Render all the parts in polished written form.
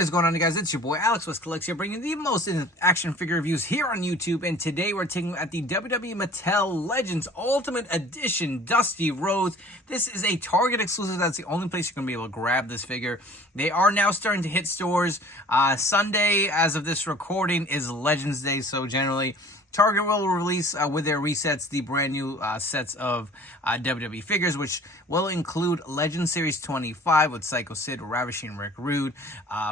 What is going on, you guys? It's your boy Alex with Collects here, bringing the most action figure reviews here on YouTube. And today we're taking at the WWE Mattel Legends Ultimate Edition Dusty Rhodes. This is a Target exclusive. That's the only place you're going to be able to grab this figure. They are now starting to hit stores. Sunday, as of this recording, is Legends Day, so generally Target will release with their resets the brand new sets of WWE figures, which will include Legend Series 25 with Psycho Sid, Ravishing Rick Rude,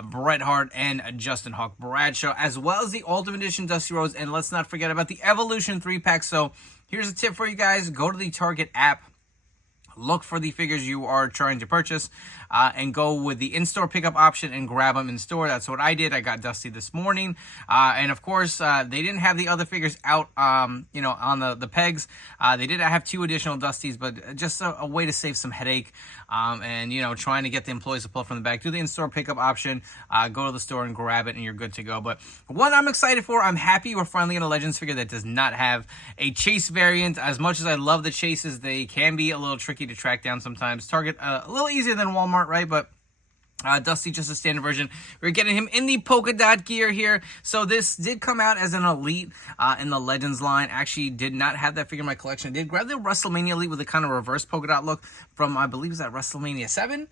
Bret Hart, and Justin Hawk Bradshaw, as well as the Ultimate Edition Dusty Rhodes. And let's not forget about the Evolution 3-pack. So here's a tip for you guys. Go to the Target app. Look for the figures you are trying to purchase and go with the in-store pickup option and grab them in store. That's what I did. I got Dusty this morning. And of course, they didn't have the other figures out, on the pegs. They did have 2 additional Dusties, but just a way to save some headache and, trying to get the employees to pull from the bag. Do the in-store pickup option, go to the store and grab it, and you're good to go. But what I'm excited for, I'm happy we're finally getting a Legends figure that does not have a Chase variant. As much as I love the Chases, they can be a little tricky to track down sometimes. Target a little easier than Walmart, right? But Dusty, just a standard version. We're getting him in the polka dot gear here. So this did come out as an Elite in the Legends line. Actually did not have that figure in my collection. I did grab the WrestleMania Elite with a kind of reverse polka dot look from, I believe, is that WrestleMania 7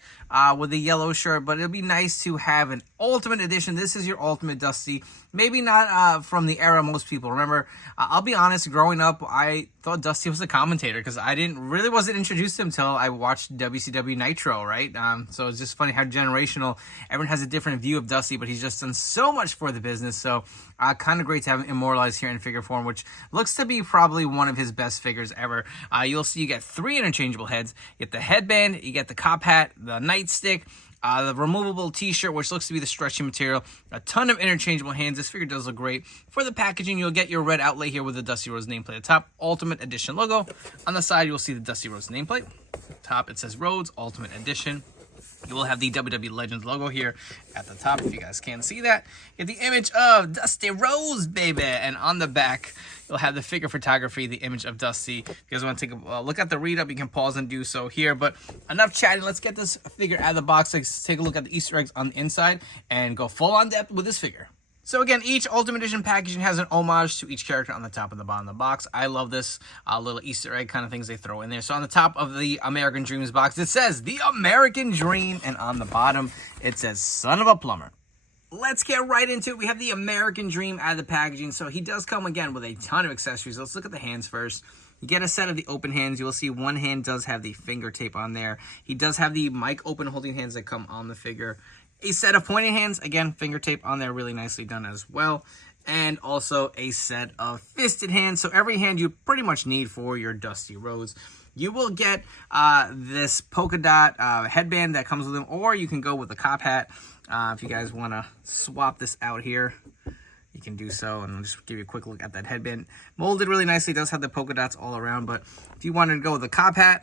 with the yellow shirt. But it'll be nice to have an Ultimate Edition. This is your Ultimate Dusty. Maybe not from the era most people remember. I'll be honest, growing up, I thought Dusty was a commentator because I wasn't introduced to him until I watched WCW Nitro, right? So it's just funny how generational. Everyone has a different view of Dusty, but he's just done so much for the business. So kind of great to have him immortalized here in figure form, which looks to be probably one of his best figures ever. You'll see you get 3 interchangeable heads. You get the headband, you get the cop hat, the nightstick, the removable t-shirt, which looks to be the stretchy material, a ton of interchangeable hands. This figure does look great. For the packaging, you'll get your red outlay here with the Dusty Rhodes nameplate at the top, Ultimate Edition logo. On the side, you'll see the Dusty Rhodes nameplate. Top, it says Rhodes Ultimate Edition. You will have the WWE Legends logo here at the top, if you guys can't see that. You have the image of Dusty Rhodes, baby. And on the back, you'll have the figure photography, the image of Dusty. If you guys want to take a look at the read-up, you can pause and do so here. But enough chatting. Let's get this figure out of the box. Let's take a look at the Easter eggs on the inside and go full-on depth with this figure. So again, each Ultimate Edition packaging has an homage to each character on the top and the bottom of the box. I love this little Easter egg kind of things they throw in there. So on the top of the American Dreams box, it says The American Dream. And on the bottom, it says Son of a Plumber. Let's get right into it. We have the American Dream out of the packaging. So he does come, again, with a ton of accessories. Let's look at the hands first. You get a set of the open hands. You will see one hand does have the finger tape on there. He does have the mic open holding hands that come on the figure. A set of pointing hands, again, finger tape on there, really nicely done as well. And also a set of fisted hands. So every hand you pretty much need for your Dusty Rhodes. You will get this polka dot headband that comes with them, or you can go with the cop hat. If you guys want to swap this out here, you can do so. And I'll just give you a quick look at that headband. Molded really nicely, does have the polka dots all around. But if you wanted to go with the cop hat,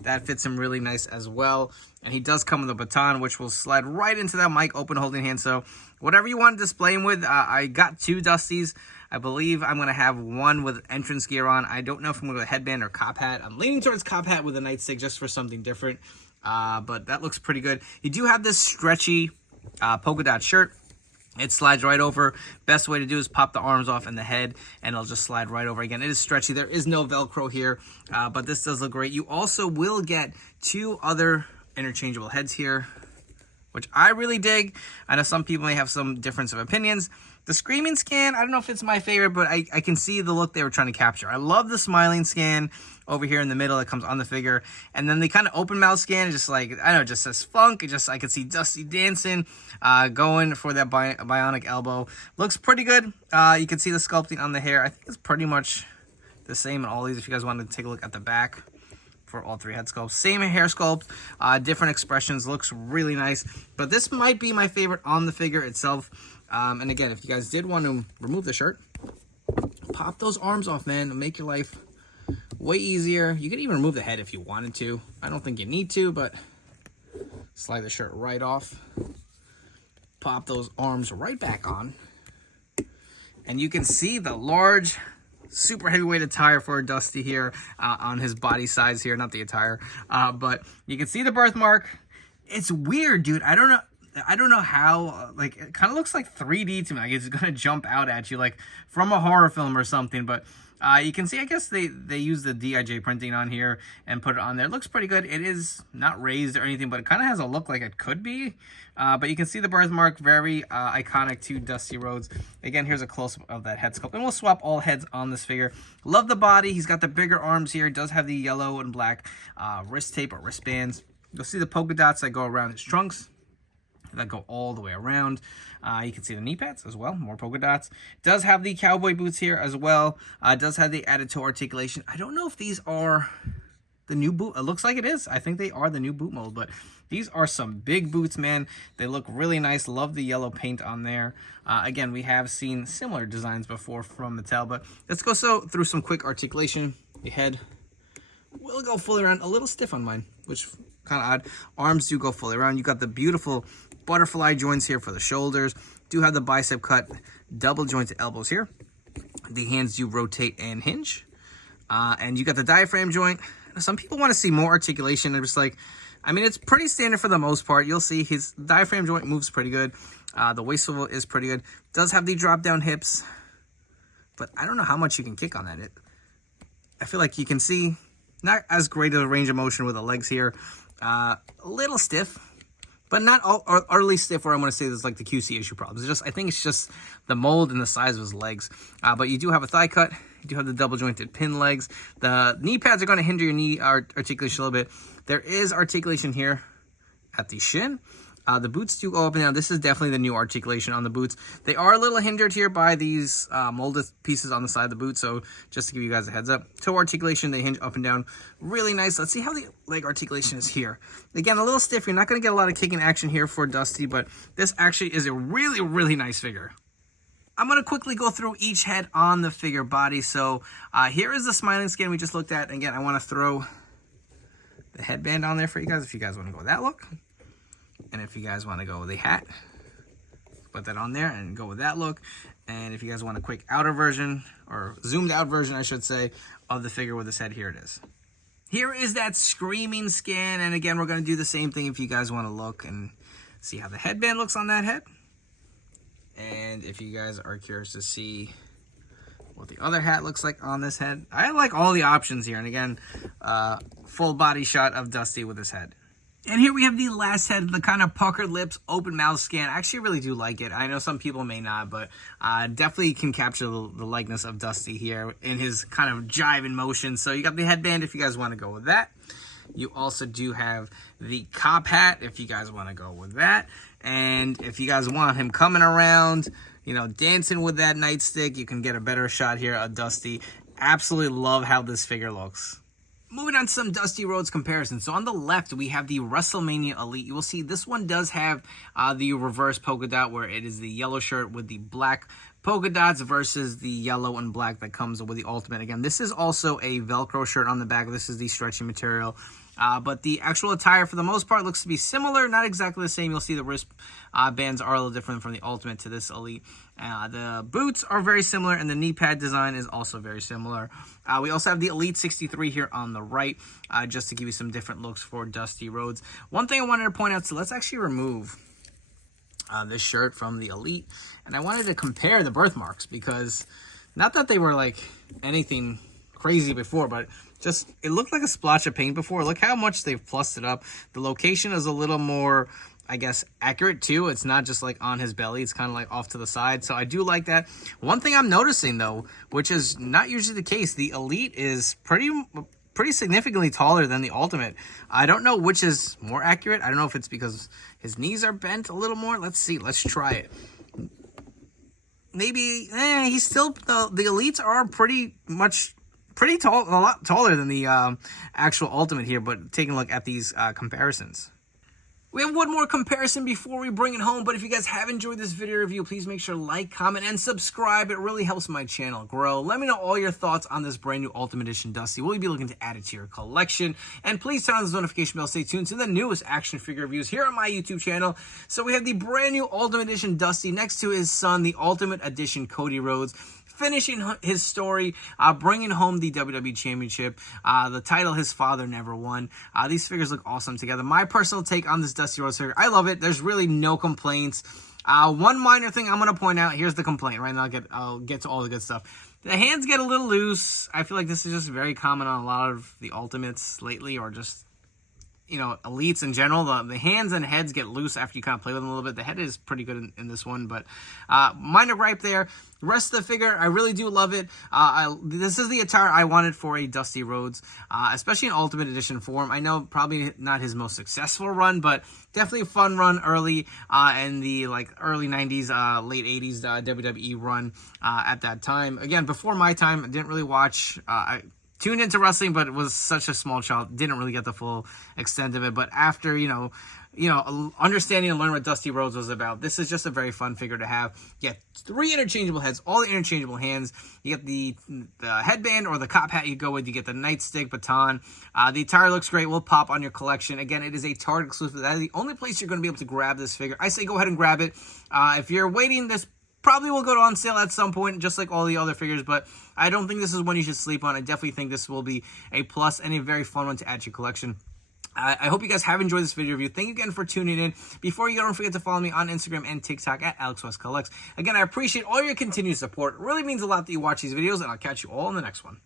that fits him really nice as well. And he does come with a baton, which will slide right into that mic open holding hand. So whatever you want to display him with, I got 2 Dusties. I believe I'm going to have one with entrance gear on. I don't know if I'm going to go with a headband or cop hat. I'm leaning towards cop hat with a nightstick just for something different. But that looks pretty good. You do have this stretchy polka dot shirt. It slides right over. Best way to do is pop the arms off and the head, and it'll just slide right over. Again, it is stretchy. There is no Velcro here, but this does look great. You also will get 2 other interchangeable heads here, which I really dig. I know some people may have some difference of opinions. The Screaming scan, I don't know if it's my favorite, but I can see the look they were trying to capture. I love the Smiling scan over here in the middle that comes on the figure. And then the kind of open mouth scan is just like, I don't know, it just says funk. I could see Dusty dancing, going for that bionic elbow. Looks pretty good. You can see the sculpting on the hair. I think it's pretty much the same in all these if you guys wanted to take a look at the back for all 3 head sculpts. Same hair sculpt, different expressions. Looks really nice. But this might be my favorite on the figure itself. And again, if you guys did want to remove the shirt, pop those arms off, man. It'll make your life way easier. You could even remove the head if you wanted to. I don't think you need to, but slide the shirt right off. Pop those arms right back on. And you can see the large, super heavyweight attire for Dusty here on his body size here. Not the attire, but you can see the birthmark. It's weird, dude. I don't know. I don't know how, like, it kind of looks like 3D to me. Like, it's going to jump out at you, like, from a horror film or something. But you can see, I guess they use the DIJ printing on here and put it on there. It looks pretty good. It is not raised or anything, but it kind of has a look like it could be. But you can see the birthmark, very iconic to Dusty Rhodes. Again, here's a close-up of that head sculpt. And we'll swap all heads on this figure. Love the body. He's got the bigger arms here. He does have the yellow and black wrist tape or wristbands. You'll see the polka dots that go around his trunks, that go all the way around. You can see the knee pads as well, more polka dots. Does have the cowboy boots here as well. Does have the added toe articulation. I don't know if these are the new boot. It looks like it is. I think they are the new boot mold, but these are some big boots, man. They look really nice. Love the yellow paint on there. Again, we have seen similar designs before from Mattel, but let's go through some quick articulation. The head will go fully around, a little stiff on mine, which kind of odd. Arms do go fully around. You got the beautiful butterfly joints here for the shoulders. Do have the bicep cut, double jointed elbows here. The hands do rotate and hinge. And you got the diaphragm joint. Some people want to see more articulation. I'm just like, I mean, it's pretty standard for the most part. You'll see his diaphragm joint moves pretty good. The waist swivel is pretty good. Does have the drop down hips, but I don't know how much you can kick on that. I feel like you can see not as great of a range of motion with the legs here. A little stiff, but not utterly stiff where I'm going to say there's like the QC issue problems. It's just, I think it's just the mold and the size of his legs. But you do have a thigh cut. You do have the double jointed pin legs. The knee pads are going to hinder your knee articulation a little bit. There is articulation here at the shin. The boots do go up and down. This is definitely the new articulation on the boots. They are a little hindered here by these molded pieces on the side of the boot. So just to give you guys a heads up. Toe articulation, they hinge up and down. Really nice. Let's see how the leg articulation is here. Again, a little stiff. You're not going to get a lot of kicking action here for Dusty, but this actually is a really, really nice figure. I'm going to quickly go through each head on the figure body. So here is the smiling skin we just looked at. Again, I want to throw the headband on there for you guys if you guys want to go with that look. And if you guys want to go with a hat, put that on there and go with that look. And if you guys want a quick outer version, or zoomed out version, I should say, of the figure with this head, here it is. Here is that screaming skin. And again, we're going to do the same thing if you guys want to look and see how the headband looks on that head. And if you guys are curious to see what the other hat looks like on this head, I like all the options here. And again, full body shot of Dusty with his head. And here we have the last head, the kind of puckered lips, open mouth scan. I actually really do like it. I know some people may not, but definitely can capture the likeness of Dusty here in his kind of jive in motion. So you got the headband if you guys want to go with that. You also do have the cop hat if you guys want to go with that. And if you guys want him coming around, you know, dancing with that nightstick, you can get a better shot here of Dusty. Absolutely love how this figure looks. Moving on to some Dusty Rhodes comparisons. So on the left, we have the WrestleMania Elite. You will see this one does have the reverse polka dot where it is the yellow shirt with the black polka dots versus the yellow and black that comes with the Ultimate. Again, this is also a Velcro shirt on the back. This is the stretchy material. But the actual attire, for the most part, looks to be similar. Not exactly the same. You'll see the wrist bands are a little different from the Ultimate to this Elite. The boots are very similar, and the knee pad design is also very similar. We also have the Elite 63 here on the right, just to give you some different looks for Dusty Rhodes. One thing I wanted to point out, so let's actually remove this shirt from the Elite. And I wanted to compare the birthmarks, because not that they were like anything crazy before, but just it looked like a splotch of paint before. Look how much they've plussed it up. The location is a little more, I guess, accurate too. It's not just like on his belly. It's kind of like off to the side. So I do like that. One thing I'm noticing though, which is not usually the case, the Elite is pretty significantly taller than the Ultimate. I don't know which is more accurate. I don't know if it's because his knees are bent a little more. Let's see. Let's try it. Maybe he's still, the Elites are pretty tall, a lot taller than the actual Ultimate here, but taking a look at these comparisons. We have one more comparison before we bring it home, but if you guys have enjoyed this video review, please make sure to like, comment, and subscribe. It really helps my channel grow. Let me know all your thoughts on this brand new Ultimate Edition Dusty. Will you be looking to add it to your collection? And please turn on the notification bell. Stay tuned to the newest action figure reviews here on my YouTube channel. So we have the brand new Ultimate Edition Dusty next to his son, the Ultimate Edition Cody Rhodes. finishing his story, bringing home the WWE Championship, the title his father never won. These figures look awesome together. My personal take on this Dusty Rhodes figure, I love it. There's really no complaints. One minor thing I'm going to point out, here's the complaint, right? And I'll get to all the good stuff. The hands get a little loose. I feel like this is just very common on a lot of the Ultimates lately, or just, you know, elites in general. The hands and heads get loose after you kind of play with them a little bit. The head is pretty good in this one, but minor gripe there. The rest of the figure, I really do love it. This is the attire I wanted for a Dusty Rhodes, especially in Ultimate Edition form. I know probably not his most successful run, but definitely a fun run early in the early 90s, late 80s WWE run at that time. Again, before my time, I didn't really watch. I tuned into wrestling, but it was such a small child, didn't really get the full extent of it. But after, understanding and learning what Dusty Rhodes was about, this is just a very fun figure to have. You get 3 interchangeable heads, all the interchangeable hands. You get the headband or the cop hat you go with. You get the nightstick baton. The attire looks great. Will pop on your collection. Again, it is a Target exclusive. That is the only place you're going to be able to grab this figure. I say go ahead and grab it. If you're waiting, this probably will go on sale at some point, just like all the other figures, but I don't think this is one you should sleep on. I definitely think this will be a plus and a very fun one to add to your collection. I hope you guys have enjoyed this video review. Thank you again for tuning in. Before you go, don't forget to follow me on Instagram and TikTok at AlexWestCollects. Again, I appreciate all your continued support. It really means a lot that you watch these videos, and I'll catch you all in the next one.